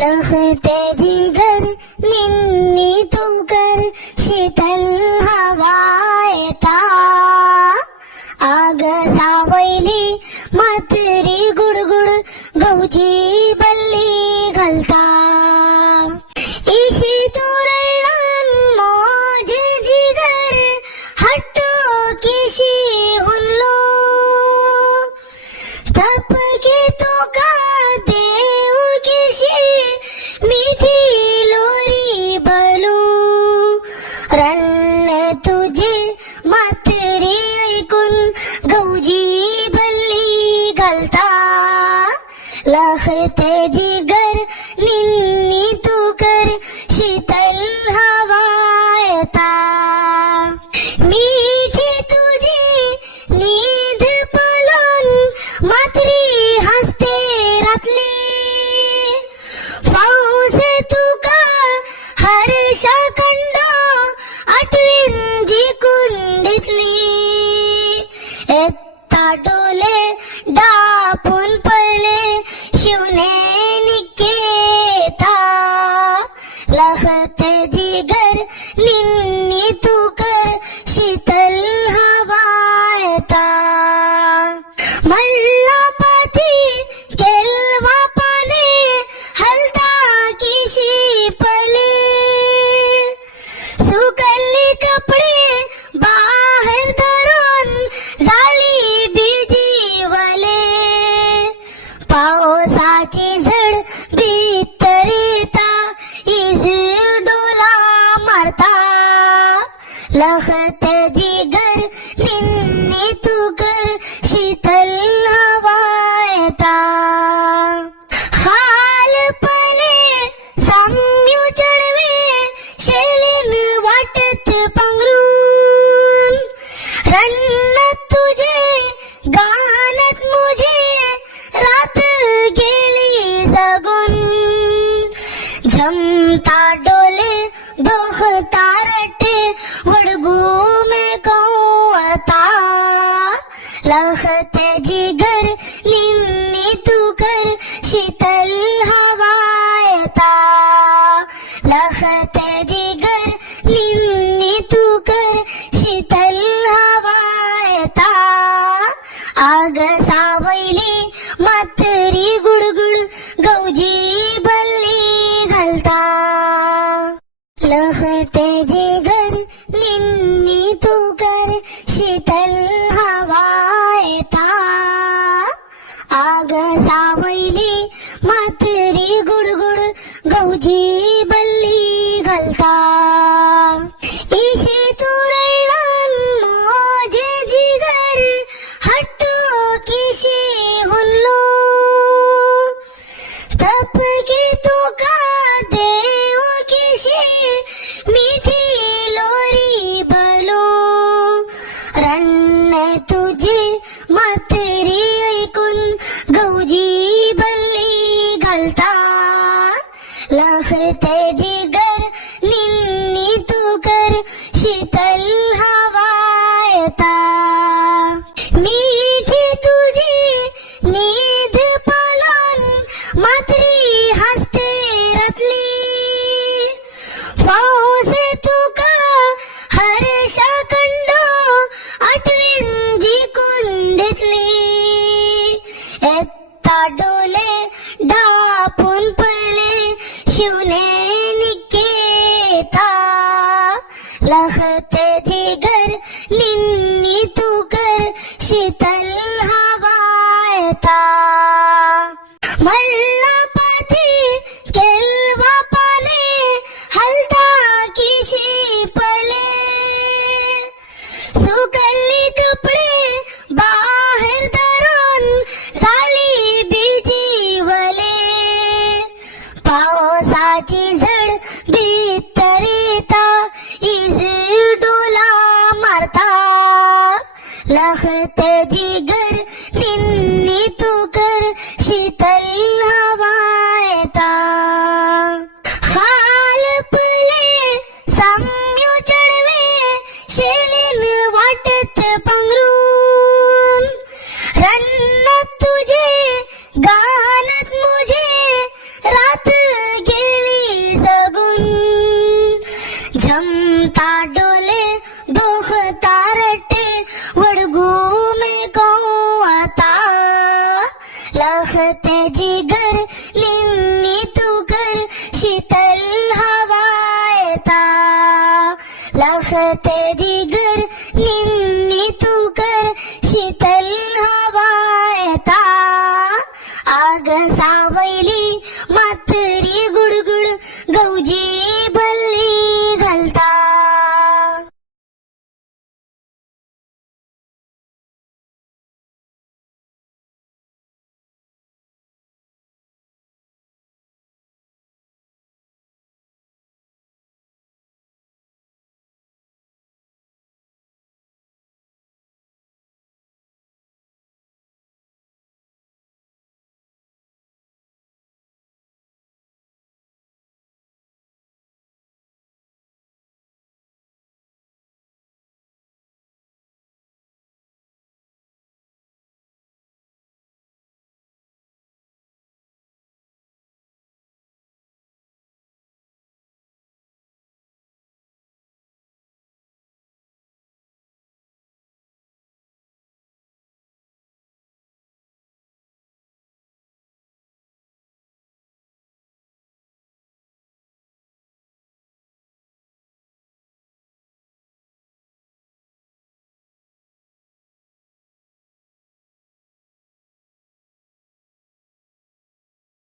लखते जिगर निन्नी तू कर शीतल हवा येता आग सावयली मातरी गुडगुड गवजी बल्ली घालता इशी तोरण मोज जिगर हट्टो किशी हुनलो तप घेतो का देव किशी मिठी लोरी बलू रन्न तुझे मातरी ऐकून गवजी बल्ली घालता लखते जिगर निन्नी तू कर शीतल हवा येता मिठी तुझी नीद पळून मातरी हसते रातली पाऊस तुका हर्षा कंड आठवीन जिकून दिसली एत्ता डोले डापून पडले शिवने निकेता लखते जिगर निन्नी तू कर शीतल हवा येता मल्लापाती केलवा पाने हलता किशी पले सुकल्ली कपडे बाहेर धरून झाली बिजीवले पावसाची झड भीतरीता इज डोला मारता लखते जिगर निन्नी तू कर शीतल हवा येता खाल पले साम्यू चढवे शेलीन वाटत पांघरून रन्न तुझे गाणत मुझे रात गेली जगून झमता डोले दोखता रटे वडगू में कौता लखते जिगर निन्नी तू कर शीतल हवा येता लखते जिगर निन्नी तू कर शीतल हवा येता आग सावयली मातरी गुडगुड गवजी बल्ली घालता लखते जिगर निन्नी तू कर शीतल हवा येता आग सावयली मातरी गुडगुड गवजी बल्ली घालता इशी तोरण मोज जिगर हट्टो किशी हुनलो तप घेतो का देव किशी मिठी लोरी बलू रन्न तुझे मातरी ऐकून गवजी बल्ली घालता लखते जिगर निन्नी तू कर शीतल हवा येता मिठी तुझी नीद पळून मातरी हसते रातली पाऊस तुका हर्षा कंड आठवीन जिकून दिसली एत्ता डोले डापून पडले शिव